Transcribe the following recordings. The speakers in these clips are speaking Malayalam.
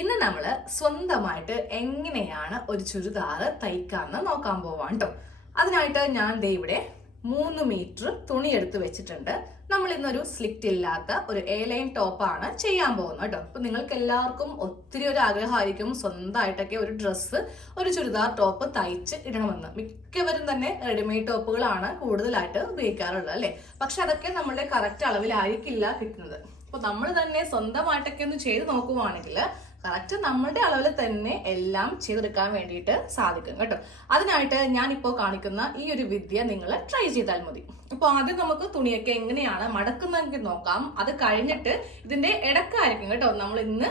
ഇന്ന് നമ്മൾ സ്വന്തമായിട്ട് എങ്ങനെയാണ് ഒരു ചുരിദാർ തയ്ക്കാന്ന് നോക്കാൻ പോവാം കേട്ടോ. അതിനായിട്ട് ഞാൻ ദേ ഇവിടെ 3 മീറ്റർ തുണി എടുത്ത് വെച്ചിട്ടുണ്ട്. നമ്മൾ ഇന്നൊരു സ്ലിറ്റ് ഇല്ലാത്ത ഒരു എ-ലൈൻ ടോപ്പാണ് ചെയ്യാൻ പോകുന്നത് കേട്ടോ. അപ്പൊ നിങ്ങൾക്ക് എല്ലാവർക്കും ഒത്തിരി ഒരു ആഗ്രഹമായിരിക്കും സ്വന്തമായിട്ടൊക്കെ ഒരു ഡ്രസ്സ്, ഒരു ചുരിദാർ ടോപ്പ് തയ്ച്ച് ഇടണമെന്ന്. മിക്കവരും തന്നെ റെഡിമെയ്ഡ് ടോപ്പുകളാണ് കൂടുതലായിട്ട് ഉപയോഗിക്കാറുള്ളത് അല്ലെ. പക്ഷെ അതൊക്കെ നമ്മളുടെ കറക്റ്റ് അളവിലായിരിക്കില്ല കിട്ടുന്നത്. അപ്പൊ നമ്മൾ തന്നെ സ്വന്തമായിട്ടൊക്കെ ഒന്ന് ചെയ്ത് നോക്കുവാണെങ്കിൽ കറക്റ്റ് നമ്മളുടെ അളവിൽ തന്നെ എല്ലാം ചെയ്തെടുക്കാൻ വേണ്ടിയിട്ട് സാധിക്കും കേട്ടോ. അതിനായിട്ട് ഞാനിപ്പോ കാണിക്കുന്ന ഈ ഒരു വിദ്യ നിങ്ങൾ ട്രൈ ചെയ്താൽ മതി. അപ്പൊ ആദ്യം നമുക്ക് തുണിയൊക്കെ എങ്ങനെയാണ് മടക്കുന്നതെങ്കിൽ നോക്കാം. അത് കഴിഞ്ഞിട്ട് ഇതിന്റെ ഇടക്കായിരിക്കും കേട്ടോ നമ്മൾ ഇന്ന്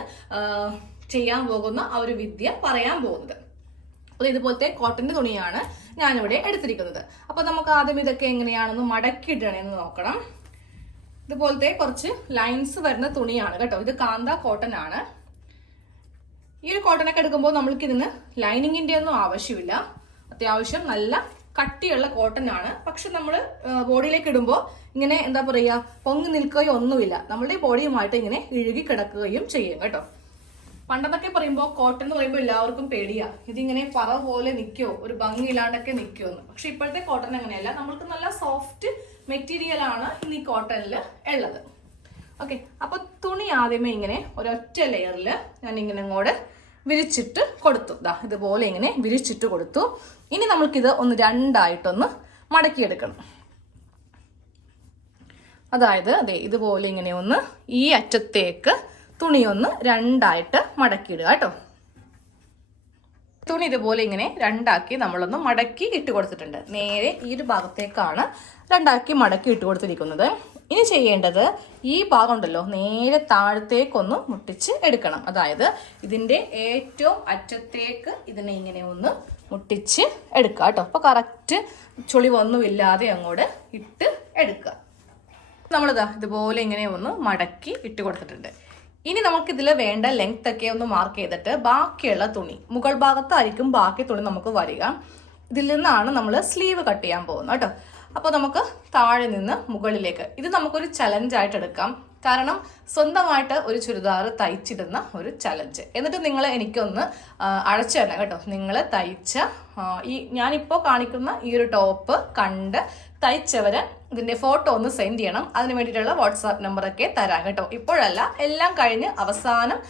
ചെയ്യാൻ പോകുന്ന ആ ഒരു വിദ്യ പറയാൻ പോകുന്നത്. അപ്പോൾ ഇതുപോലത്തെ കോട്ടന്റെ തുണിയാണ് ഞാനിവിടെ എടുത്തിരിക്കുന്നത്. അപ്പൊ നമുക്ക് ആദ്യം ഇതൊക്കെ എങ്ങനെയാണെന്ന് മടക്കിയിടണമെന്ന് നോക്കണം. ഇതുപോലത്തെ കുറച്ച് ലൈൻസ് വരുന്ന തുണിയാണ് കേട്ടോ. ഇത് കാന്ത കോട്ടൺ ആണ്. ഈ ഒരു കോട്ടനൊക്കെ എടുക്കുമ്പോൾ നമ്മൾക്ക് ഇതിന് ലൈനിങ്ങിന്റെ ഒന്നും ആവശ്യമില്ല. അത്യാവശ്യം നല്ല കട്ടിയുള്ള കോട്ടൺ ആണ്. പക്ഷെ നമ്മൾ ബോഡിയിലേക്ക് ഇടുമ്പോൾ ഇങ്ങനെ എന്താ പറയുക, പൊങ്ങി നിൽക്കുകയോ ഒന്നുമില്ല. നമ്മളുടെ ബോഡിയുമായിട്ട് ഇങ്ങനെ ഇഴുകി കിടക്കുകയും ചെയ്യും കേട്ടോ. പണ്ടെന്നൊക്കെ പറയുമ്പോൾ കോട്ടൺ എന്ന് പറയുമ്പോൾ എല്ലാവർക്കും പേടിയാ, ഇതിങ്ങനെ പറ പോലെ നിൽക്കുമോ, ഒരു ഭംഗിയില്ലാണ്ടൊക്കെ നിൽക്കുമെന്ന്. പക്ഷെ ഇപ്പോഴത്തെ കോട്ടൺ അങ്ങനെയല്ല. നമ്മൾക്ക് നല്ല സോഫ്റ്റ് മെറ്റീരിയൽ ആണ് ഇന്ന് ഈ കോട്ടണിൽ ഉള്ളത്. ഓക്കെ, അപ്പൊ തുണി ആദ്യമേ ഇങ്ങനെ ഒരൊറ്റ ലെയറിൽ ഞാൻ ഇങ്ങനെ അങ്ങോട്ട് വിരിച്ചിട്ട് കൊടുത്തു. ഇതുപോലെ ഇങ്ങനെ വിരിച്ചിട്ട് കൊടുത്തു. ഇനി നമ്മൾക്കിത് ഒന്ന് രണ്ടായിട്ടൊന്ന് മടക്കിയെടുക്കണം. അതായത് അതെ ഇതുപോലെ ഇങ്ങനെ ഒന്ന് ഈ അറ്റത്തേക്ക് തുണിയൊന്ന് രണ്ടായിട്ട് മടക്കിയിടുക കേട്ടോ. തുണി ഇതുപോലെ ഇങ്ങനെ രണ്ടാക്കി നമ്മളൊന്ന് മടക്കി ഇട്ട് കൊടുത്തിട്ടുണ്ട്. നേരെ ഈ ഒരു ഭാഗത്തേക്കാണ് രണ്ടാക്കി മടക്കി ഇട്ട് കൊടുത്തിരിക്കുന്നത്. ഇനി ചെയ്യേണ്ടത് ഈ ഭാഗം ഉണ്ടല്ലോ, നേരെ താഴത്തേക്കൊന്ന് മുട്ടിച്ച് എടുക്കണം. അതായത് ഇതിന്റെ ഏറ്റവും അറ്റത്തേക്ക് ഇതിനെ ഇങ്ങനെ ഒന്ന് മുട്ടിച്ച് എടുക്കുക കേട്ടോ. അപ്പൊ കറക്റ്റ് ചുളിവൊന്നുമില്ലാതെ അങ്ങോട്ട് ഇട്ട് എടുക്കുക. നമ്മളിതാ ഇതുപോലെ ഇങ്ങനെ ഒന്ന് മടക്കി ഇട്ട് കൊടുത്തിട്ടുണ്ട്. ഇനി നമുക്ക് ഇതിൽ വേണ്ട ലെങ്ത് ഒക്കെ ഒന്ന് മാർക്ക് ചെയ്തിട്ട് ബാക്കിയുള്ള തുണി മുകൾ ഭാഗത്തായിരിക്കും ബാക്കി തുണി നമുക്ക് വരിക. ഇതിൽ നിന്നാണ് നമ്മൾ സ്ലീവ് കട്ട് ചെയ്യാൻ പോകുന്നത് കേട്ടോ. അപ്പോൾ നമുക്ക് താഴെ നിന്ന് മുകളിലേക്ക് ഇത് നമുക്കൊരു ചലഞ്ച് ആയിട്ട് എടുക്കാം. കാരണം സ്വന്തമായിട്ട് ഒരു ചുരിദാർ തയ്ച്ചിടുന്ന ഒരു ചലഞ്ച്. എന്നിട്ട് നിങ്ങൾ എനിക്കൊന്ന് അഴച്ചു തരണം കേട്ടോ. നിങ്ങൾ തയ്ച്ച ഞാനിപ്പോൾ കാണിക്കുന്ന ഈ ഒരു ടോപ്പ് കണ്ട് തയ്ച്ചവര് ഇതിന്റെ ഫോട്ടോ ഒന്ന് സെൻഡ് ചെയ്യണം. അതിന് വേണ്ടിയിട്ടുള്ള വാട്സാപ്പ് നമ്പറൊക്കെ തരാം കേട്ടോ. ഇപ്പോഴല്ല, എല്ലാം കഴിഞ്ഞ് അവസാനം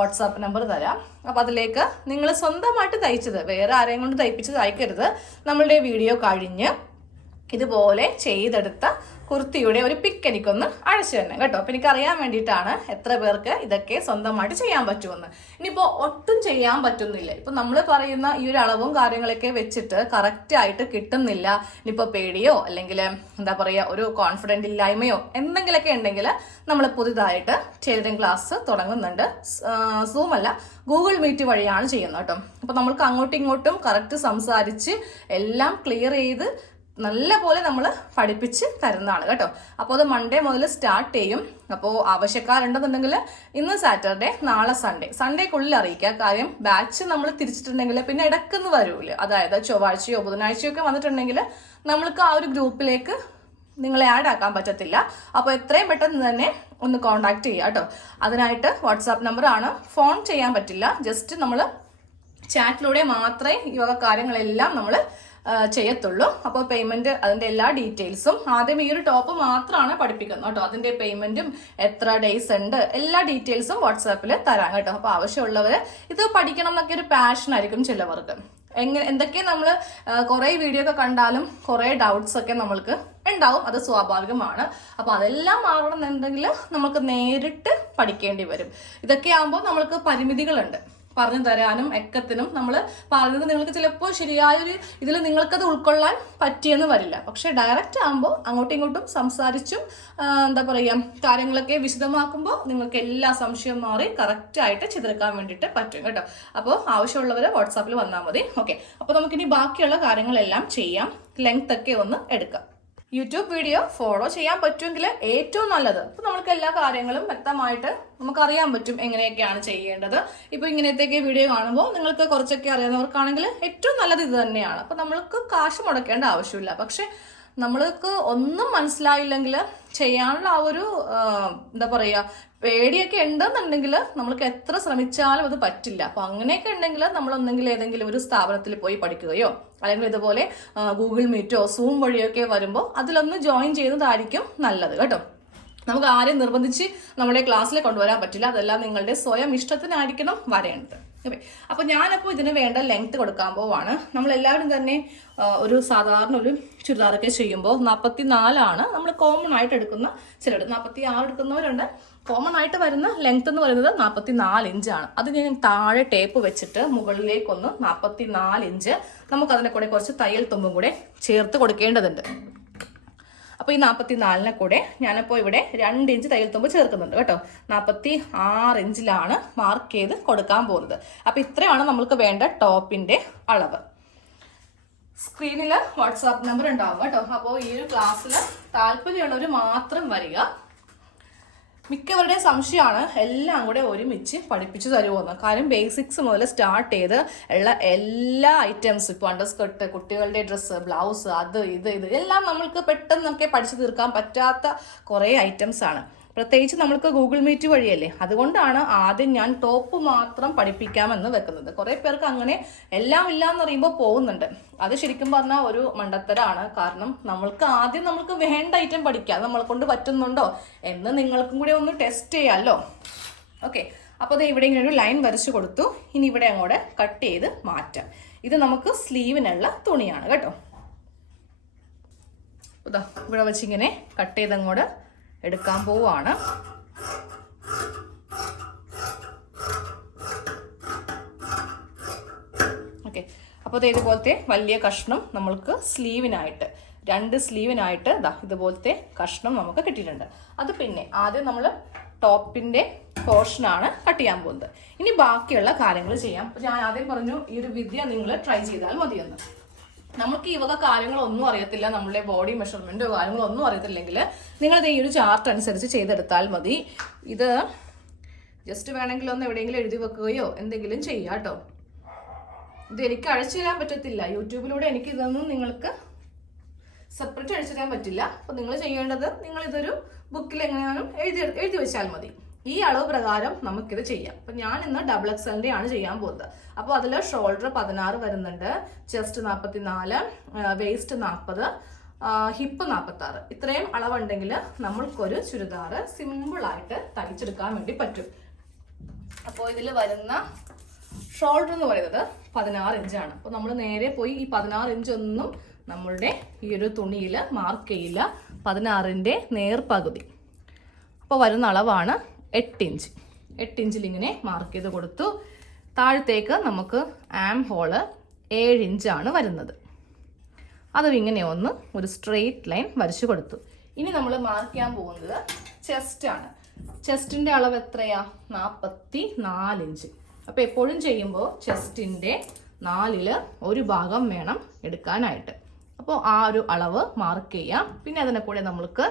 വാട്സാപ്പ് നമ്പർ തരാം. അപ്പൊ അതിലേക്ക് നിങ്ങൾ സ്വന്തമായിട്ട് തയ്ച്ചത്, വേറെ ആരെയും കൊണ്ട് തയ്പ്പിച്ചത് അയക്കരുത്. നമ്മളുടെ വീഡിയോ കഴിഞ്ഞ് ഇതുപോലെ ചെയ്തെടുത്ത കുർത്തിയുടെ ഒരു പിക്ക് എനിക്കൊന്ന് അയച്ചു തന്നെ കേട്ടോ. അപ്പൊ എനിക്കറിയാൻ വേണ്ടിയിട്ടാണ് എത്ര പേർക്ക് ഇതൊക്കെ സ്വന്തമായിട്ട് ചെയ്യാൻ പറ്റുമെന്ന്. ഇനിയിപ്പോൾ ഒട്ടും ചെയ്യാൻ പറ്റുന്നില്ല, ഇപ്പൊ നമ്മൾ പറയുന്ന ഈ ഒരു അളവും കാര്യങ്ങളൊക്കെ വെച്ചിട്ട് കറക്റ്റ് ആയിട്ട് കിട്ടുന്നില്ല, ഇനിയിപ്പോൾ പേടിയോ അല്ലെങ്കിൽ എന്താ പറയുക ഒരു കോൺഫിഡന്റ് ഇല്ലായ്മയോ എന്തെങ്കിലുമൊക്കെ ഉണ്ടെങ്കിൽ നമ്മൾ പുതിയതായിട്ട് ടൈലറിംഗ് ക്ലാസ് തുടങ്ങുന്നുണ്ട്. സൂം അല്ല, ഗൂഗിൾ മീറ്റ് വഴിയാണ് ചെയ്യുന്നത് കേട്ടോ. അപ്പൊ നമ്മൾക്ക് അങ്ങോട്ടും ഇങ്ങോട്ടും കറക്റ്റ് സംസാരിച്ച് എല്ലാം ക്ലിയർ ചെയ്ത് നല്ല പോലെ നമ്മൾ പഠിപ്പിച്ച് തരുന്നതാണ് കേട്ടോ. അപ്പോൾ അത് മൺഡേ മുതൽ സ്റ്റാർട്ട് ചെയ്യും. അപ്പോൾ ആവശ്യക്കാരുണ്ടെന്നുണ്ടെങ്കിൽ ഇന്ന് സാറ്റർഡേ, നാളെ സൺഡേക്കുള്ളിൽ അറിയിക്കുക. കാര്യം ബാച്ച് നമ്മൾ തിരിച്ചിട്ടുണ്ടെങ്കിൽ പിന്നെ ഇടയ്ക്കൊന്ന് വരൂല്ലേ, അതായത് ചൊവ്വാഴ്ചയോ ബുധനാഴ്ചയോ ഒക്കെ വന്നിട്ടുണ്ടെങ്കിൽ നമ്മൾക്ക് ആ ഒരു ഗ്രൂപ്പിലേക്ക് നിങ്ങളെ ആഡ് ആക്കാൻ പറ്റത്തില്ല. അപ്പോൾ എത്രയും പെട്ടെന്ന് തന്നെ ഒന്ന് കോൺടാക്ട് ചെയ്യുക കേട്ടോ. അതിനായിട്ട് വാട്സാപ്പ് നമ്പറാണ്, ഫോൺ ചെയ്യാൻ പറ്റില്ല. ജസ്റ്റ് നമ്മൾ ചാറ്റിലൂടെ മാത്രമേ ഈ വക കാര്യങ്ങളെല്ലാം നമ്മൾ ചെയ്യത്തുള്ളൂ. അപ്പോൾ പേയ്മെന്റ് അതിന്റെ എല്ലാ ഡീറ്റെയിൽസും ആദ്യം ഈ ഒരു ടോപ്പ് മാത്രമാണ് പഠിപ്പിക്കുന്നത് കേട്ടോ. അതിന്റെ പേയ്മെന്റും എത്ര ഡേയ്സ് ഉണ്ട് എല്ലാ ഡീറ്റെയിൽസും വാട്സാപ്പിൽ തരാം കേട്ടോ. അപ്പൊ ആവശ്യമുള്ളവര് ഇത് പഠിക്കണം എന്നൊക്കെ ഒരു പാഷൻ ആയിരിക്കും ചിലവർക്ക്. എന്തൊക്കെ നമ്മൾ കുറെ വീഡിയോ ഒക്കെ കണ്ടാലും കുറെ ഡൗട്ട്സ് ഒക്കെ നമ്മൾക്ക് ഉണ്ടാവും, അത് സ്വാഭാവികമാണ്. അപ്പൊ അതെല്ലാം മാറണമെന്നുണ്ടെങ്കിൽ നമുക്ക് നേരിട്ട് പഠിക്കേണ്ടി വരും. ഇതൊക്കെ ആകുമ്പോൾ നമ്മൾക്ക് പരിമിതികളുണ്ട്, പറഞ്ഞു തരാനും എക്കത്തിനും. നമ്മൾ പറഞ്ഞത് നിങ്ങൾക്ക് ചിലപ്പോൾ ശരിയായൊരു ഇതിൽ നിങ്ങൾക്കത് ഉൾക്കൊള്ളാൻ പറ്റിയെന്ന് വരില്ല. പക്ഷെ ഡയറക്റ്റ് ആകുമ്പോൾ അങ്ങോട്ടും ഇങ്ങോട്ടും സംസാരിച്ചും എന്താ പറയുക കാര്യങ്ങളൊക്കെ വിശദമാക്കുമ്പോൾ നിങ്ങൾക്ക് എല്ലാ സംശയവും മാറി കറക്റ്റ് ആയിട്ട് ചെയ്തെടുക്കാൻ വേണ്ടിയിട്ട് പറ്റും കേട്ടോ. അപ്പോൾ ആവശ്യമുള്ളവർ വാട്സാപ്പിൽ വന്നാൽ മതി. ഓക്കെ, അപ്പോൾ നമുക്കിനി ബാക്കിയുള്ള കാര്യങ്ങളെല്ലാം ചെയ്യാം. ലെങ്ത് ഒക്കെ ഒന്ന് എടുക്കാം. യൂട്യൂബ് വീഡിയോ ഫോളോ ചെയ്യാൻ പറ്റുമെങ്കിൽ ഏറ്റവും നല്ലത്. അപ്പൊ നമുക്ക് എല്ലാ കാര്യങ്ങളും വ്യക്തമായിട്ട് നമുക്കറിയാൻ പറ്റും എങ്ങനെയൊക്കെയാണ് ചെയ്യേണ്ടത്. ഇപ്പൊ ഇങ്ങനത്തെയൊക്കെ വീഡിയോ കാണുമ്പോൾ നിങ്ങൾക്ക് കുറച്ചൊക്കെ അറിയാവുന്നവർക്കാണെങ്കിൽ ഏറ്റവും നല്ലത് ഇത് തന്നെയാണ്. അപ്പൊ നമ്മൾക്ക് കാശ് മുടക്കേണ്ട ആവശ്യമില്ല. പക്ഷെ നമ്മൾക്ക് ഒന്നും മനസ്സിലായില്ലെങ്കിൽ ചെയ്യാനുള്ള ആ ഒരു എന്താ പറയുക പേടിയൊക്കെ ഉണ്ടെന്നുണ്ടെങ്കിൽ നമ്മൾക്ക് എത്ര ശ്രമിച്ചാലും അത് പറ്റില്ല. അപ്പൊ അങ്ങനെയൊക്കെ ഉണ്ടെങ്കിൽ നമ്മൾ ഒന്നെങ്കിൽ ഏതെങ്കിലും ഒരു സ്ഥാപനത്തിൽ പോയി പഠിക്കുകയോ അല്ലെങ്കിൽ ഇതുപോലെ ഗൂഗിൾ മീറ്റോ സൂം വഴിയൊക്കെ വരുമ്പോൾ അതിലൊന്ന് ജോയിൻ ചെയ്യുന്നതായിരിക്കും നല്ലത് കേട്ടോ. നമുക്ക് ആരെയും നിർബന്ധിച്ച് നമ്മളെ ക്ലാസ്സിൽ കൊണ്ടുവരാൻ പറ്റില്ല. അതെല്ലാം നിങ്ങളുടെ സ്വയം ഇഷ്ടത്തിനായിരിക്കണം വരേണ്ടത്. അപ്പൊ ഞാനപ്പോൾ ഇതിന് വേണ്ട ലെങ്ത് കൊടുക്കാൻ പോവാണ്. നമ്മളെല്ലാവരും തന്നെ ഒരു സാധാരണ ഒരു ചുരിദാറൊക്കെ ചെയ്യുമ്പോൾ 44 നമ്മൾ കോമൺ ആയിട്ട് എടുക്കുന്ന, ചിലർ 46 എടുക്കുന്നവരുണ്ട്. കോമൺ ആയിട്ട് വരുന്ന ലെങ്ത് എന്ന് പറയുന്നത് 44 ഇഞ്ചാണ്. അത് ഞാൻ താഴെ ടേപ്പ് വെച്ചിട്ട് മുകളിലേക്കൊന്ന് 44 ഇഞ്ച് നമുക്ക് അതിനെ കൂടെ കുറച്ച് തയ്യൽ തുമ്പും കൂടെ ചേർത്ത് കൊടുക്കേണ്ടതുണ്ട്. അപ്പോൾ ഈ 44നെ കൂടെ ഞാനിപ്പോൾ ഇവിടെ 2 ഇഞ്ച് തയ്യൽ തുമ്പ് ചേർക്കുന്നുണ്ട് കേട്ടോ. 46 ഇഞ്ചിലാണ് മാർക്ക് ചെയ്ത് കൊടുക്കാൻ പോകുന്നത്. അപ്പോൾ ഇത്രയാണ് നമ്മൾക്ക് വേണ്ട ടോപ്പിന്റെ അളവ്. സ്ക്രീനിൽ വാട്സാപ്പ് നമ്പർ ഉണ്ടാവും കേട്ടോ. അപ്പോൾ ഈ ഒരു ക്ലാസ്സിൽ താല്പര്യമുള്ളവർ മാത്രം വരിക. മിക്കവരുടെയും സംശയമാണ് എല്ലാം കൂടെ ഒരുമിച്ച് പഠിപ്പിച്ചു തരുമോന്ന്. കാര്യം ബേസിക്സ് മുതൽ സ്റ്റാർട്ട് ചെയ്ത് ഉള്ള എല്ലാ ഐറ്റംസും, ഇപ്പോൾ അണ്ടർസ്കർട്ട്, കുട്ടികളുടെ ഡ്രസ്സ്, ബ്ലൗസ്, അത് ഇത് എല്ലാം നമ്മൾക്ക് പെട്ടെന്നൊക്കെ പഠിച്ചു തീർക്കാൻ പറ്റാത്ത കുറേ ഐറ്റംസ് ആണ്. പ്രത്യേകിച്ച് നമ്മൾക്ക് ഗൂഗിൾ മീറ്റ് വഴിയല്ലേ. അതുകൊണ്ടാണ് ആദ്യം ഞാൻ ടോപ്പ് മാത്രം പഠിപ്പിക്കാമെന്ന് വെക്കുന്നത്. കുറേ പേർക്ക് അങ്ങനെ എല്ലാം ഇല്ല എന്ന് പറയുമ്പോൾ പോകുന്നുണ്ട്. അത് ശരിക്കും പറഞ്ഞാൽ ഒരു മണ്ടത്തരാണ്. കാരണം നമ്മൾക്ക് വേണ്ട ഐറ്റം പഠിക്കാം, നമ്മളെ കൊണ്ട് പറ്റുന്നുണ്ടോ എന്ന് നിങ്ങൾക്കും കൂടെ ഒന്ന് ടെസ്റ്റ് ചെയ്യാമല്ലോ. ഓക്കെ, അപ്പോൾ അത് ഇവിടെ ഇങ്ങനെ ഒരു ലൈൻ വരച്ചു കൊടുത്തു. ഇനി ഇവിടെ അങ്ങോട്ട് കട്ട് ചെയ്ത് മാറ്റാം. ഇത് നമുക്ക് സ്ലീവിനുള്ള തുണിയാണ് കേട്ടോ. ഇതാ ഇവിടെ വെച്ചിങ്ങനെ കട്ട് ചെയ്ത് അങ്ങോട്ട് എടുക്കാൻ പോവാണ്. ഓക്കെ, അപ്പോൾ ഇതുപോലത്തെ വലിയ കഷ്ണം നമ്മൾക്ക് സ്ലീവിനായിട്ട്, 2 സ്ലീവിനായിട്ട് ഇതുപോലത്തെ കഷ്ണം നമുക്ക് കിട്ടിയിട്ടുണ്ട്. അത് പിന്നെ ആദ്യം നമ്മൾ ടോപ്പിന്റെ പോർഷനാണ് കട്ട് ചെയ്യാൻ പോകുന്നത്. ഇനി ബാക്കിയുള്ള കാര്യങ്ങൾ ചെയ്യാം. ഞാൻ ആദ്യം പറഞ്ഞു ഈ ഒരു വിദ്യ നിങ്ങൾ ട്രൈ ചെയ്താൽ മതിയെന്ന്. നമുക്ക് ഈ വക കാര്യങ്ങളൊന്നും അറിയത്തില്ല, നമ്മളുടെ ബോഡി മെഷർമെന്റോ കാര്യങ്ങളൊന്നും അറിയത്തില്ലെങ്കിൽ നിങ്ങളിത് ഈ ഒരു ചാർട്ട് അനുസരിച്ച് ചെയ്തെടുത്താൽ മതി. ഇത് ജസ്റ്റ് വേണമെങ്കിൽ ഒന്ന് എവിടെയെങ്കിലും എഴുതി വെക്കുകയോ എന്തെങ്കിലും ചെയ്യാം കേട്ടോ. ഇത് എനിക്ക് അഴിച്ചു തരാൻ പറ്റത്തില്ല. യൂട്യൂബിലൂടെ എനിക്ക് ഇതൊന്നും നിങ്ങൾക്ക് സെപ്പറേറ്റ് അഴിച്ചു തരാൻ പറ്റില്ല. അപ്പൊ നിങ്ങൾ ചെയ്യേണ്ടത്, നിങ്ങൾ ഇതൊരു ബുക്കിൽ എങ്ങനെയാലും എഴുതി വെച്ചാൽ മതി. ഈ അളവ് പ്രകാരം നമുക്കിത് ചെയ്യാം. അപ്പൊ ഞാൻ ഇന്ന് ഡബിൾ എക്സലിന്റെ ആണ് ചെയ്യാൻ പോകുന്നത്. അപ്പോൾ അതിൽ ഷോൾഡർ 16 വരുന്നുണ്ട്, ചെസ്റ്റ് 44, വേസ്റ്റ് 40, ഹിപ്പ് 46. ഇത്രയും അളവുണ്ടെങ്കിൽ നമ്മൾക്കൊരു ചുരിദാർ സിമ്പിളായിട്ട് തയ്ച്ചെടുക്കാൻ വേണ്ടി പറ്റും. അപ്പോൾ ഇതിൽ വരുന്ന ഷോൾഡർ എന്ന് പറയുന്നത് 16 ഇഞ്ചാണ്. അപ്പോൾ നമ്മൾ നേരെ പോയി ഈ 16 ഇഞ്ചൊന്നും നമ്മളുടെ ഈ ഒരു തുണിയിൽ മാർക്ക് ചെയ്യില്ല. 16ന്റെ നേർപകുതി അപ്പോൾ വരുന്ന അളവാണ് 8 ഇഞ്ച്. 8 ഇഞ്ചിൽ ഇങ്ങനെ മാർക്ക് ചെയ്ത് കൊടുത്തു. താഴത്തേക്ക് നമുക്ക് ആം ഹോള് 7 ഇഞ്ചാണ് വരുന്നത്. അതും ഇങ്ങനെ ഒന്ന് ഒരു സ്ട്രെയിറ്റ് ലൈൻ വരച്ചു കൊടുത്തു. ഇനി നമ്മൾ മാർക്ക് ചെയ്യാൻ പോകുന്നത് ചെസ്റ്റ് ആണ്. ചെസ്റ്റിന്റെ അളവ് എത്രയാ? 44 ഇഞ്ച്. അപ്പോൾ എപ്പോഴും ചെയ്യുമ്പോൾ ചെസ്റ്റിന്റെ 4ൽ 1 ഭാഗം വേണം എടുക്കാനായിട്ട്. അപ്പോൾ ആ ഒരു അളവ് മാർക്ക് ചെയ്യാം. പിന്നെ അതിനെ കൂടെ നമ്മൾക്ക്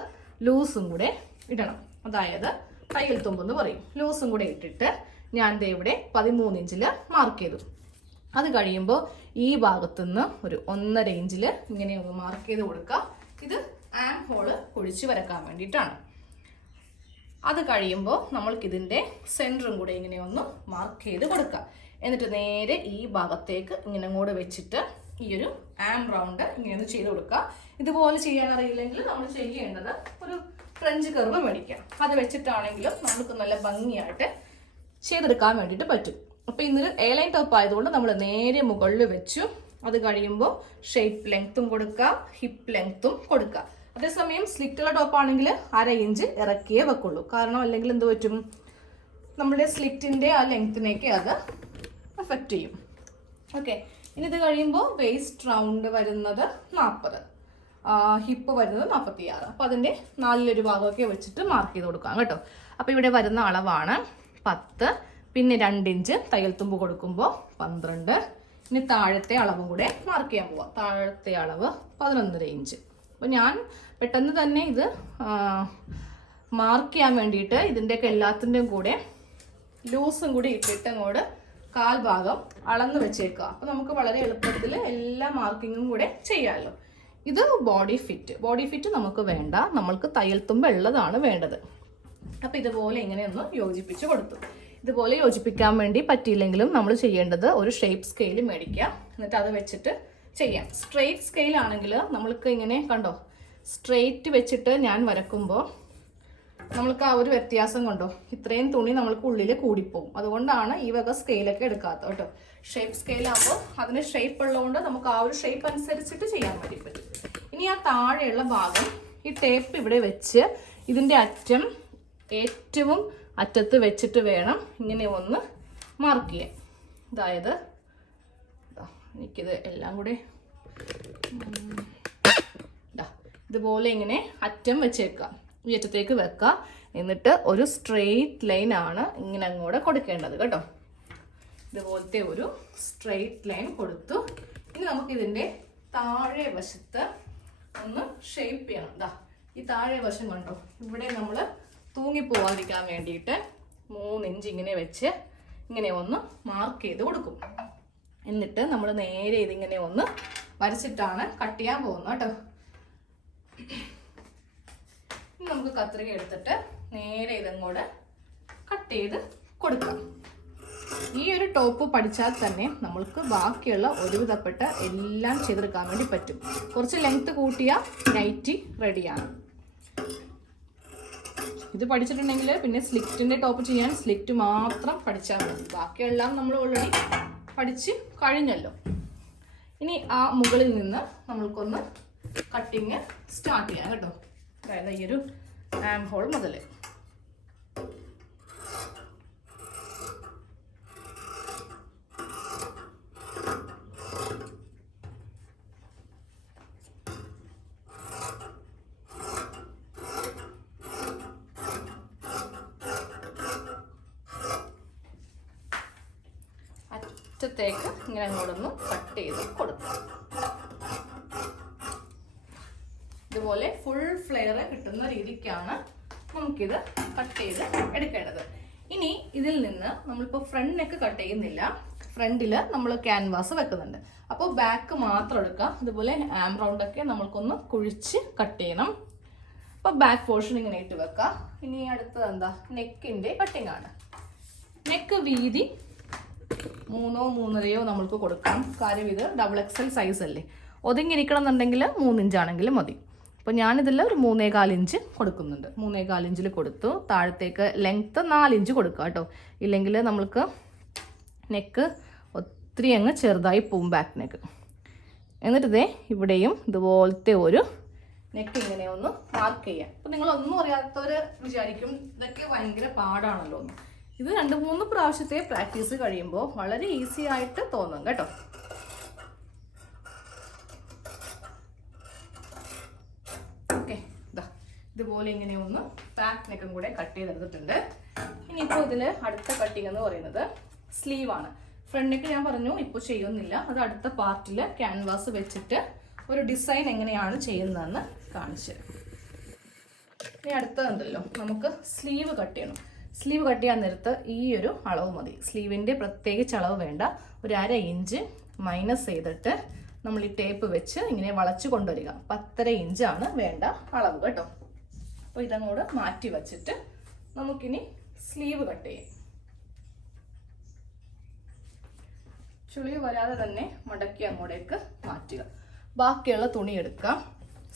ലൂസും കൂടെ ഇടണം. അതായത് തയ്യൽ തുമ്പെന്ന് പറയും. ലൂസും കൂടെ ഇട്ടിട്ട് ഞാൻ ദേ ഇവിടെ 13 ഇഞ്ചിൽ മാർക്ക് ചെയ്തു. അത് കഴിയുമ്പോൾ ഈ ഭാഗത്തുനിന്ന് ഒരു 1.5 ഇഞ്ചിൽ ഇങ്ങനെ ഒന്ന് മാർക്ക് ചെയ്ത് കൊടുക്കുക. ഇത് ആം ഹോള് കുഴിച്ച് വരക്കാൻ വേണ്ടിയിട്ടാണ്. അത് കഴിയുമ്പോൾ നമ്മൾക്കിതിൻ്റെ സെൻറ്ററും കൂടെ ഇങ്ങനെ ഒന്ന് മാർക്ക് ചെയ്ത് കൊടുക്കുക. എന്നിട്ട് നേരെ ഈ ഭാഗത്തേക്ക് ഇങ്ങനെ അങ്ങോട്ട് വെച്ചിട്ട് ഈ ഒരു ആം റൗണ്ട് ഇങ്ങനെ ഒന്ന് ചെയ്ത് കൊടുക്കുക. ഇതുപോലെ ചെയ്യാൻ അറിയില്ലെങ്കിൽ നമ്മൾ ചെയ്യേണ്ടത് ഒരു ഫ്രഞ്ച് കർവ് മേടിക്കാം. അത് വെച്ചിട്ടാണെങ്കിലും നമുക്ക് നല്ല ഭംഗിയായിട്ട് ചെയ്തെടുക്കാൻ വേണ്ടിയിട്ട് പറ്റും. അപ്പോൾ ഇന്നൊരു എ ലൈൻ ടോപ്പ് ആയതുകൊണ്ട് നമ്മൾ നേരെ മുകളിൽ വെച്ചു. അത് കഴിയുമ്പോൾ ഷേപ്പ് ലെങ്ത്തും കൊടുക്കുക, ഹിപ്പ് ലെങ്ത്തും കൊടുക്കുക. അതേസമയം സ്ലിറ്റുള്ള ടോപ്പ് ആണെങ്കിൽ 1/2 ഇഞ്ച് ഇറക്കിയേ വെക്കുള്ളൂ. കാരണം അല്ലെങ്കിൽ എന്ത് പറ്റും, നമ്മുടെ സ്ലിറ്റിൻ്റെ ആ ലെങ്ത്തിനേക്ക് അത് അഫക്റ്റ് ചെയ്യും. ഓക്കെ, ഇനി ഇത് കഴിയുമ്പോൾ വേസ്റ്റ് റൗണ്ട് വരുന്നത് 40, ഹിപ്പ് വരുന്നത് 46. അപ്പോൾ അതിൻ്റെ 4-1 ഭാഗമൊക്കെ വെച്ചിട്ട് മാർക്ക് ചെയ്ത് കൊടുക്കാം കേട്ടോ. അപ്പോൾ ഇവിടെ വരുന്ന അളവാണ് 10. പിന്നെ 2 ഇഞ്ച് തയ്യൽ തുമ്പ് കൊടുക്കുമ്പോൾ 12. ഇനി താഴത്തെ അളവും കൂടെ മാർക്ക് ചെയ്യാൻ പോവാം. താഴത്തെ അളവ് 11.5 ഇഞ്ച്. അപ്പോൾ ഞാൻ പെട്ടെന്ന് തന്നെ ഇത് മാർക്ക് ചെയ്യാൻ വേണ്ടിയിട്ട് ഇതിൻ്റെയൊക്കെ എല്ലാത്തിൻ്റെയും കൂടെ ലൂസും കൂടി ഇട്ടിട്ട് അങ്ങോട്ട് 1/4 ഭാഗം അളന്ന് വെച്ചേക്കുക. അപ്പോൾ നമുക്ക് വളരെ എളുപ്പത്തിൽ എല്ലാ മാർക്കിങ്ങും കൂടെ ചെയ്യാമല്ലോ. ഇത് ബോഡി ഫിറ്റ് നമുക്ക് വേണ്ട, നമ്മൾക്ക് തയ്യൽ തുമ്പ് ഉള്ളതാണ് വേണ്ടത്. അപ്പോൾ ഇതുപോലെ ഇങ്ങനെ ഒന്ന് യോജിപ്പിച്ച് കൊടുത്തു. ഇതുപോലെ യോജിപ്പിക്കാൻ വേണ്ടി പറ്റിയില്ലെങ്കിലും നമ്മൾ ചെയ്യേണ്ടത് ഒരു ഷേപ്പ് സ്കെയിൽ മേടിക്കുക, എന്നിട്ട് അത് വെച്ചിട്ട് ചെയ്യാം. സ്ട്രെയിറ്റ് സ്കെയിൽ ആണെങ്കിൽ നമ്മൾക്ക് ഇങ്ങനെ കണ്ടോ, സ്ട്രെയിറ്റ് വെച്ചിട്ട് ഞാൻ വരക്കുമ്പോൾ നമ്മൾക്ക് ആ ഒരു വ്യത്യാസം കണ്ടോ, ഇത്രയും തുണി നമ്മൾക്ക് ഉള്ളിൽ കൂടിപ്പോകും. അതുകൊണ്ടാണ് ഈ വക സ്കെയിലൊക്കെ എടുക്കാത്തത് കേട്ടോ. ഷേപ്പ് സ്കെയിലാകുമ്പോൾ അതിന് ഷേപ്പ് ഉള്ളതുകൊണ്ട് നമുക്ക് ആ ഒരു ഷേപ്പ് അനുസരിച്ചിട്ട് ചെയ്യാൻ വേണ്ടി പറ്റും. ഇനി ആ താഴെയുള്ള ഭാഗം ഈ ടേപ്പ് ഇവിടെ വെച്ച് ഇതിൻ്റെ അറ്റം ഏറ്റവും അറ്റത്ത് വെച്ചിട്ട് വേണം ഇങ്ങനെ ഒന്ന് മാർക്ക് ചെയ്യാൻ. അതായത് എനിക്കിത് എല്ലാം കൂടെ ഇതുപോലെ ഇങ്ങനെ അറ്റം വെച്ചേക്കാം, ഈ അറ്റത്തേക്ക് വെക്കുക. എന്നിട്ട് ഒരു സ്ട്രെയിറ്റ് ലൈൻ ആണ് ഇങ്ങനെ അങ്ങോട്ട് കൊടുക്കേണ്ടത് കേട്ടോ. ഇതുപോലത്തെ ഒരു സ്ട്രെയിറ്റ് ലൈൻ കൊടുത്തു. ഇനി നമുക്ക് ഇതിൻ്റെ താഴെ വശത്ത് ഒന്ന് ഷേപ്പ് ചെയ്യണം. ഈ താഴെ വശം കണ്ടോ, ഇവിടെ നമ്മൾ തൂങ്ങിപ്പോവാതിരിക്കാൻ വേണ്ടിയിട്ട് 3 ഇഞ്ച് ഇങ്ങനെ വെച്ച് ഇങ്ങനെ ഒന്ന് മാർക്ക് ചെയ്ത് കൊടുക്കും. എന്നിട്ട് നമ്മൾ നേരെ ഇതിങ്ങനെ ഒന്ന് വരച്ചിട്ടാണ് കട്ട് ചെയ്യാൻ പോകുന്നത് കേട്ടോ. ഇനി നമുക്ക് കത്രിക എടുത്തിട്ട് നേരെ ഇതങ്ങോട്ട് കട്ട് ചെയ്ത് കൊടുക്കാം. ഈ ഒരു ടോപ്പ് പഠിച്ചാൽ തന്നെ നമ്മൾക്ക് ബാക്കിയുള്ള ഒരുവിധപ്പെട്ട എല്ലാം ചെയ്തെടുക്കാൻ വേണ്ടി പറ്റും. കുറച്ച് ലെങ്ത് കൂട്ടിയ നൈറ്റി റെഡിയാണ്. ഇത് പഠിച്ചിട്ടുണ്ടെങ്കിൽ പിന്നെ സ്ലിറ്റിൻ്റെ ടോപ്പ് ചെയ്യാൻ സ്ലിറ്റ് മാത്രം പഠിച്ചാൽ മതി. ബാക്കിയെല്ലാം നമ്മൾ ഓൾറെഡി പഠിച്ച് കഴിഞ്ഞല്ലോ. ഇനി ആ മുകളിൽ നിന്ന് നമ്മൾക്കൊന്ന് കട്ടിങ് സ്റ്റാർട്ട് ചെയ്യാം കേട്ടോ. അതായത് ഈ ഒരു ആം ഹോൾ മുതൽ അറ്റത്തേക്ക് ഇങ്ങനെ അങ്ങോട്ടൊന്ന് കട്ട് ചെയ്ത് കൊടുക്കുക. ഇതുപോലെ ഫുൾ ഫ്ലെയർ കിട്ടുന്ന രീതിക്കാണ് നമുക്കിത് കട്ട് ചെയ്ത് എടുക്കേണ്ടത്. ഇനി ഇതിൽ നിന്ന് നമ്മളിപ്പോൾ ഫ്രണ്ട് നെക്ക് കട്ട് ചെയ്യുന്നില്ല, ഫ്രണ്ടിൽ നമ്മൾ ക്യാൻവാസ് വെക്കുന്നുണ്ട്. അപ്പോൾ ബാക്ക് മാത്രം എടുക്കുക. അതുപോലെ ആം റൗണ്ടൊക്കെ നമ്മൾക്കൊന്ന് കുഴിച്ച് കട്ട് ചെയ്യണം. അപ്പോൾ ബാക്ക് പോർഷൻ ഇങ്ങനെ ഇട്ട് വെക്കുക. ഇനി അടുത്തത് എന്താ, നെക്കിൻ്റെ കട്ടിങ് ആണ്. നെക്ക് വീതി 3 3.5 നമ്മൾക്ക് കൊടുക്കാം. കാര്യം ഇത് XXL സൈസ് അല്ലേ. ഒതുങ്ങിയിരിക്കണം എന്നുണ്ടെങ്കിൽ 3 ഇഞ്ചാണെങ്കിലും മതി. അപ്പോൾ ഞാനിതിൽ ഒരു 3.25 ഇഞ്ച് കൊടുക്കുന്നുണ്ട്. 3.25 ഇഞ്ചിൽ കൊടുത്തു. താഴത്തേക്ക് ലെങ്ത്ത് 4 ഇഞ്ച് കൊടുക്കുക കേട്ടോ. ഇല്ലെങ്കിൽ നമ്മൾക്ക് നെക്ക് ഒത്തിരി അങ്ങ് ചെറുതായി പോവും, ബാക്ക് നെക്ക്. എന്നിട്ട് ഇതേ ഇവിടെയും ഇതുപോലത്തെ ഒരു നെക്ക് ഇങ്ങനെ ഒന്ന് മാർക്ക് ചെയ്യാം. അപ്പോൾ നിങ്ങളൊന്നും അറിയാത്തവർ വിചാരിക്കും ഇതൊക്കെ ഭയങ്കര പാടാണല്ലോ എന്ന്. ഇത് 2-3 പ്രാവശ്യത്തെ പ്രാക്ടീസ് കഴിയുമ്പോൾ വളരെ ഈസി ആയിട്ട് തോന്നും കേട്ടോ. ഓക്കെ, ഇതുപോലെ ഇങ്ങനെ ഒന്ന് ബാക്ക് നെക്കും കൂടെ കട്ട് ചെയ്തെടുത്തിട്ടുണ്ട്. ഇനിയിപ്പോൾ ഇതിൽ അടുത്ത കട്ടിങ് എന്ന് പറയുന്നത് സ്ലീവ് ആണ്. ഫ്രണ്ട് നെക്ക് ഞാൻ പറഞ്ഞു ഇപ്പോൾ ചെയ്യുന്നില്ല, അത് അടുത്ത പാർട്ടിൽ ക്യാൻവാസ് വെച്ചിട്ട് ഒരു ഡിസൈൻ എങ്ങനെയാണ് ചെയ്യുന്നതെന്ന് കാണിച്ചു. ഇനി അടുത്തതുണ്ടല്ലോ, നമുക്ക് സ്ലീവ് കട്ട് ചെയ്യണം. സ്ലീവ് കട്ട് ചെയ്യാൻ നേരത്ത് ഈ ഒരു അളവ് മതി. സ്ലീവിൻ്റെ പ്രത്യേകിച്ച് അളവ് വേണ്ട. ഒരു 1/2 ഇഞ്ച് മൈനസ് ചെയ്തിട്ട് നമ്മൾ ഈ ടേപ്പ് വെച്ച് ഇങ്ങനെ വളച്ച് കൊണ്ടുവരിക. 10.5 ഇഞ്ചാണ് വേണ്ട അളവ് കേട്ടോ. അപ്പോൾ ഇതങ്ങോട്ട് മാറ്റി വച്ചിട്ട് നമുക്കിനി സ്ലീവ് കട്ട് ചെയ്യാം. ചുളിവ് വരാതെ തന്നെ മടക്കി അങ്ങോട്ടേക്ക് മാറ്റുക. ബാക്കിയുള്ള തുണി എടുക്കാം,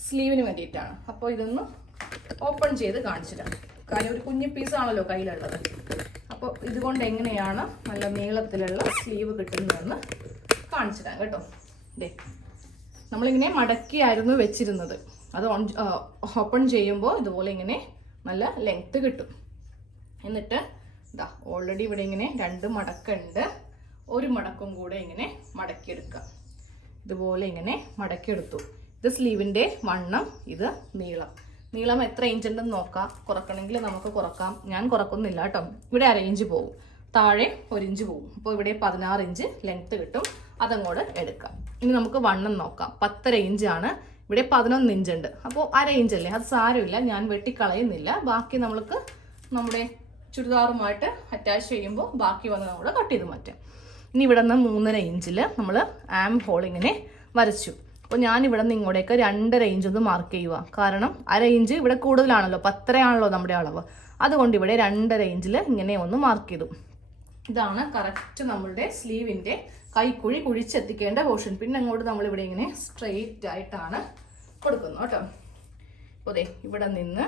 സ്ലീവിന് വേണ്ടിയിട്ടാണ്. അപ്പോൾ ഇതൊന്ന് ഓപ്പൺ ചെയ്ത് കാണിച്ചിട്ടാണ്. കാര്യം ഒരു കുഞ്ഞു പീസാണല്ലോ കയ്യിലുള്ളത്. അപ്പോൾ ഇതുകൊണ്ട് എങ്ങനെയാണ് നല്ല നീളത്തിലുള്ള സ്ലീവ് കിട്ടുന്നതെന്ന് കാണിച്ചിട്ടാണ് കേട്ടോ. ദേ നമ്മളിങ്ങനെ മടക്കിയായിരുന്നു വെച്ചിരുന്നത്. അത് ഓപ്പൺ ചെയ്യുമ്പോൾ ഇതുപോലെ ഇങ്ങനെ നല്ല ലെങ്ത്ത് കിട്ടും. എന്നിട്ട് ഇതാ ഓൾറെഡി ഇവിടെ ഇങ്ങനെ 2 മടക്കുണ്ട്. ഒരു മടക്കും കൂടെ ഇങ്ങനെ മടക്കിയെടുക്കുക. ഇതുപോലെ ഇങ്ങനെ മടക്കിയെടുത്തു. ഇത് സ്ലീവിൻ്റെ വണ്ണം, ഇത് നീളം. നീളം എത്ര ഇഞ്ച് ഉണ്ടെന്ന് നോക്കാം. കുറക്കണമെങ്കിൽ നമുക്ക് കുറക്കാം. ഞാൻ കുറക്കുന്നില്ല കേട്ടോ. ഇവിടെ 1/2 ഇഞ്ച് പോകും, താഴെ 1 ഇഞ്ച് പോകും. അപ്പോൾ ഇവിടെ 16 ഇഞ്ച് ലെങ്ത്ത് കിട്ടും. അതങ്ങോട്ട് എടുക്കാം. ഇനി നമുക്ക് വണ്ണം നോക്കാം. 10.5 ഇഞ്ചാണ്. ഇവിടെ 11 ഇഞ്ച് ഉണ്ട്. അപ്പോൾ 1/2 ഇഞ്ചല്ലേ, അത് സാരമില്ല, ഞാൻ വെട്ടിക്കളയുന്നില്ല. ബാക്കി നമ്മൾക്ക് നമ്മുടെ ചുരിദാറുമായിട്ട് അറ്റാച്ച് ചെയ്യുമ്പോൾ ബാക്കി വന്ന് നമ്മൾ കട്ട് ചെയ്ത് മാറ്റാം. ഇനി ഇവിടെ നിന്ന് 3.5 ഇഞ്ചിൽ നമ്മൾ ആം ഹോൾ ഇങ്ങനെ വരച്ചു. അപ്പോൾ ഞാൻ ഇവിടെ നിന്ന് ഇങ്ങോട്ടേക്ക് 2.5 ഇഞ്ച് ഒന്ന് മാർക്ക് ചെയ്യുക. കാരണം 1/2 ഇഞ്ച് ഇവിടെ കൂടുതലാണല്ലോ, 10.5 ആണല്ലോ നമ്മുടെ അളവ്. അതുകൊണ്ട് ഇവിടെ 2.5 ഇഞ്ചിൽ ഇങ്ങനെ ഒന്ന് മാർക്ക് ചെയ്തു. ഇതാണ് കറക്റ്റ് നമ്മളുടെ സ്ലീവിൻ്റെ കൈക്കുഴി കുഴിച്ചെത്തിക്കേണ്ട പോർഷൻ. പിന്നെ അങ്ങോട്ട് നമ്മളിവിടെ ഇങ്ങനെ സ്ട്രെയിറ്റ് ആയിട്ടാണ് കൊടുക്കുന്നത് കേട്ടോ. അപ്പോൾ ദേ ഇവിടെ നിന്ന്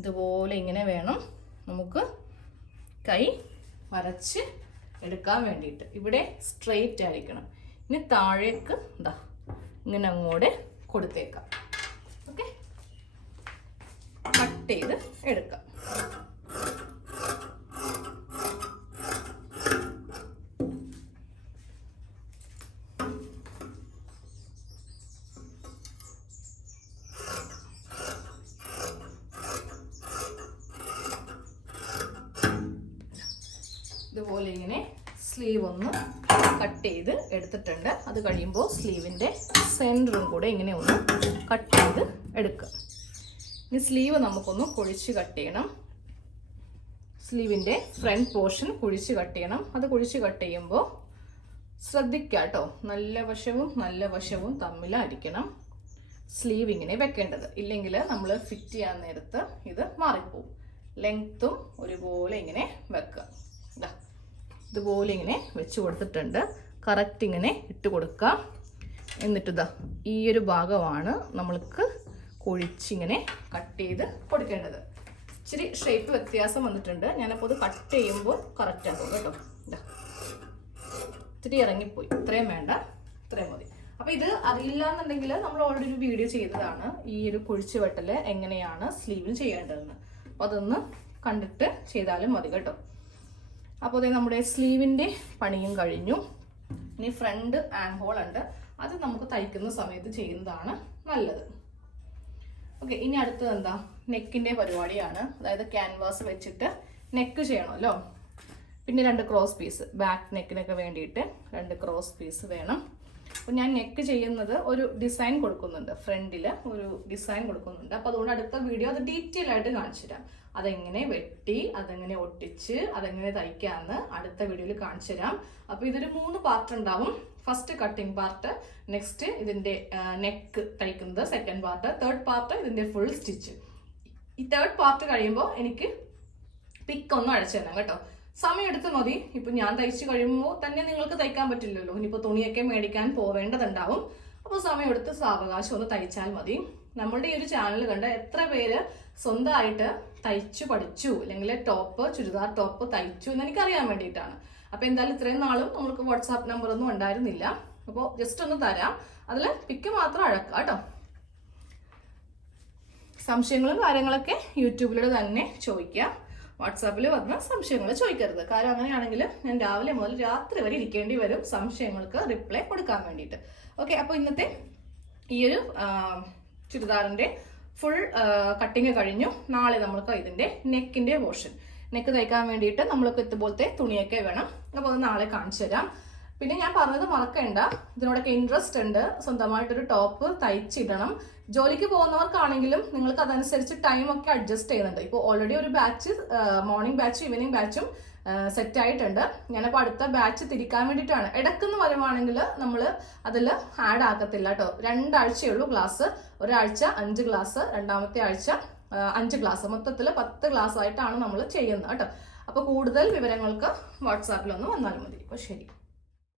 ഇതുപോലെ ഇങ്ങനെ വേണം നമുക്ക് കൈ വരച്ച് എടുക്കാൻ വേണ്ടിയിട്ട്. ഇവിടെ സ്ട്രെയിറ്റ് ആയിരിക്കണം. ഇനി താഴേക്ക് എന്താ ഇങ്ങനെ അങ്ങോട്ട് കൊടുത്തേക്കാം. ഓക്കെ, കട്ട് ചെയ്ത് എടുക്കാം. ഇതുപോലെ ഇങ്ങനെ സ്ലീവ് ഒന്ന് കട്ട് ചെയ്ത് എടുത്തിട്ടുണ്ട്. അത് കഴിയുമ്പോൾ സ്ലീവിൻ്റെ സെൻറ്ററും കൂടെ ഇങ്ങനെ ഒന്ന് കട്ട് ചെയ്ത് എടുക്കുക. ഇനി സ്ലീവ് നമുക്കൊന്ന് കുഴിച്ച് കട്ട് ചെയ്യണം. സ്ലീവിൻ്റെ ഫ്രണ്ട് പോർഷൻ കുഴിച്ച് കട്ട് ചെയ്യണം. അത് കുഴിച്ച് കട്ട് ചെയ്യുമ്പോൾ ശ്രദ്ധിക്കുക കേട്ടോ, നല്ല വശവും തമ്മിലായിരിക്കണം സ്ലീവ് ഇങ്ങനെ വെക്കേണ്ടത്. ഇല്ലെങ്കിൽ നമ്മൾ ഫിറ്റ് ചെയ്യാൻ നേരത്ത് ഇത് മാറിപ്പോവും. ലെങ്ത്തും ഒരുപോലെ ഇങ്ങനെ വെക്കുക. ഇതുപോലെ ഇങ്ങനെ വെച്ച് കൊടുത്തിട്ടുണ്ട്. കറക്റ്റ് ഇങ്ങനെ ഇട്ട് കൊടുക്കുക. എന്നിട്ടിതാ ഈ ഒരു ഭാഗമാണ് നമ്മൾക്ക് കുഴിച്ചിങ്ങനെ കട്ട് ചെയ്ത് കൊടുക്കേണ്ടത്. ഇച്ചിരി ഷേപ്പ് വ്യത്യാസം വന്നിട്ടുണ്ട്. ഞാനപ്പോൾ അത് കട്ട് ചെയ്യുമ്പോൾ കറക്റ്റ് ആക്കും കേട്ടോ. ഇത്തിരി ഇറങ്ങിപ്പോയി. ഇത്രയും വേണ്ട, ഇത്രയും മതി. അപ്പോൾ ഇത് അറിയില്ല എന്നുണ്ടെങ്കിൽ നമ്മൾ ഓൾറെഡി ഒരു വീഡിയോ ചെയ്തതാണ്, ഈ ഒരു കുഴിച്ച് വെട്ടൽ എങ്ങനെയാണ് സ്ലീവിൽ ചെയ്യേണ്ടതെന്ന്. അപ്പോൾ അതൊന്ന് കണ്ടിട്ട് ചെയ്താലും മതി കേട്ടോ. അപ്പോൾ അതേ നമ്മുടെ സ്ലീവിൻ്റെ പണിയും കഴിഞ്ഞു. ഇനി ഫ്രണ്ട് ആം ഹോൾ ഉണ്ട്, അത് നമുക്ക് തയ്ക്കുന്ന സമയത്ത് ചെയ്യുന്നതാണ് നല്ലത്. ഓക്കെ, ഇനി അടുത്തത് എന്താ, നെക്കിൻ്റെ പരിപാടിയാണ്. അതായത് ക്യാൻവാസ് വെച്ചിട്ട് നെക്ക് ചെയ്യണമല്ലോ. പിന്നെ 2 ക്രോസ് പീസ്, ബാക്ക് നെക്കിനൊക്കെ വേണ്ടിയിട്ട് 2 ക്രോസ് പീസ് വേണം. അപ്പോൾ ഞാൻ നെക്ക് ചെയ്യുന്നത് ഒരു ഡിസൈൻ കൊടുക്കുന്നുണ്ട്, ഫ്രണ്ടിൽ ഒരു ഡിസൈൻ കൊടുക്കുന്നുണ്ട്. അപ്പോൾ അതുകൊണ്ട് അടുത്ത വീഡിയോ അത് ഡീറ്റെയിൽ ആയിട്ട് കാണിച്ചു തരാം. അതെങ്ങനെ വെട്ടി, അതെങ്ങനെ ഒട്ടിച്ച്, അതെങ്ങനെ തയ്ക്കാമെന്ന് അടുത്ത വീഡിയോയിൽ കാണിച്ചു തരാം. അപ്പോൾ ഇതൊരു 3 പാർട്ട് ഉണ്ടാവും. ഫസ്റ്റ് കട്ടിങ് പാർട്ട്, നെക്സ്റ്റ് ഇതിൻ്റെ നെക്ക് തയ്ക്കുന്നത്, സെക്കൻഡ് പാർട്ട്, തേർഡ് പാർട്ട് ഇതിൻ്റെ ഫുൾ സ്റ്റിച്ച്. ഈ തേർഡ് പാർട്ട് കഴിയുമ്പോൾ എനിക്ക് പിക്കൊന്നും അടച്ചു തരാം കേട്ടോ. സമയം എടുത്ത് മതി. ഇപ്പം ഞാൻ തയ്ച്ച് കഴിയുമ്പോൾ തന്നെ നിങ്ങൾക്ക് തയ്ക്കാൻ പറ്റില്ലല്ലോ. ഇനിയിപ്പോൾ തുണിയൊക്കെ മേടിക്കാൻ പോവേണ്ടതുണ്ടാവും. അപ്പോൾ സമയം എടുത്ത് സാവകാശം ഒന്ന് തയ്ച്ചാൽ മതി. നമ്മളുടെ ഈ ഒരു ചാനൽ കണ്ട എത്ര പേര് സ്വന്തമായിട്ട് തയ്ച്ചു പഠിച്ചു, അല്ലെങ്കിൽ ടോപ്പ്, ചുരിദാർ ടോപ്പ് തയ്ച്ചു എന്ന് എനിക്കറിയാൻ വേണ്ടിയിട്ടാണ്. അപ്പോൾ എന്തായാലും ഇത്രയും നാളും നമുക്ക് വാട്സാപ്പ് നമ്പറൊന്നും ഉണ്ടായിരുന്നില്ല. അപ്പോൾ ജസ്റ്റ് ഒന്ന് തരാം, അതിൽ പിക്ക് മാത്രം അഴക്കാം കേട്ടോ. സംശയങ്ങളും കാര്യങ്ങളൊക്കെ യൂട്യൂബിലൂടെ തന്നെ ചോദിക്കുക. വാട്സാപ്പിൽ വന്ന സംശയങ്ങൾ ചോദിക്കരുത്. കാരണം അങ്ങനെയാണെങ്കിൽ ഞാൻ രാവിലെ മുതൽ രാത്രി വരെ ഇരിക്കേണ്ടി വരും സംശയങ്ങൾക്ക് റിപ്ലൈ കൊടുക്കാൻ വേണ്ടിയിട്ട്. ഓക്കെ, അപ്പോൾ ഇന്നത്തെ ഈ ഒരു ചുരിദാറിൻ്റെ ഫുൾ കട്ടിങ് കഴിഞ്ഞു. നാളെ നമുക്ക് ഇതിൻ്റെ നെക്കിൻ്റെ പോർഷൻ, നെക്ക് തയ്ക്കാൻ വേണ്ടിയിട്ട് നമ്മൾക്ക് ഇതുപോലത്തെ തുണിയൊക്കെ വേണം. അപ്പോൾ അത് നാളെ കാണിച്ചു തരാം. പിന്നെ ഞാൻ പറഞ്ഞത് മറക്കണ്ട, ഇതിനോടൊക്കെ ഇൻട്രസ്റ്റ് ഉണ്ട്, സ്വന്തമായിട്ടൊരു ടോപ്പ് തയ്ച്ചിടണം. ജോലിക്ക് പോകുന്നവർക്കാണെങ്കിലും നിങ്ങൾക്ക് അതനുസരിച്ച് ടൈമൊക്കെ അഡ്ജസ്റ്റ് ചെയ്യുന്നുണ്ട്. ഇപ്പോൾ ഓൾറെഡി ഒരു ബാച്ച്, മോർണിംഗ് ബാച്ചും ഈവനിങ് ബാച്ചും സെറ്റ് ആയിട്ടുണ്ട്. ഞാനപ്പോൾ അടുത്ത ബാച്ച് തിരിക്കാൻ വേണ്ടിയിട്ടാണ്. ഇടയ്ക്കെന്ന് വരുവാണെങ്കിൽ നമ്മൾ അതിൽ ആഡ് ആക്കത്തില്ല കേട്ടോ. 2 ആഴ്ചയുള്ളൂ ക്ലാസ്. ഒരാഴ്ച 5 ക്ലാസ്, രണ്ടാമത്തെ ആഴ്ച 5 ക്ലാസ്, മൊത്തത്തിൽ 10 ക്ലാസ് ആയിട്ടാണ് നമ്മൾ ചെയ്യുന്നത് കേട്ടോ. അപ്പോൾ കൂടുതൽ വിവരങ്ങൾക്ക് വാട്സാപ്പിലൊന്ന് വന്നാൽ മതി. അപ്പോൾ ശരി.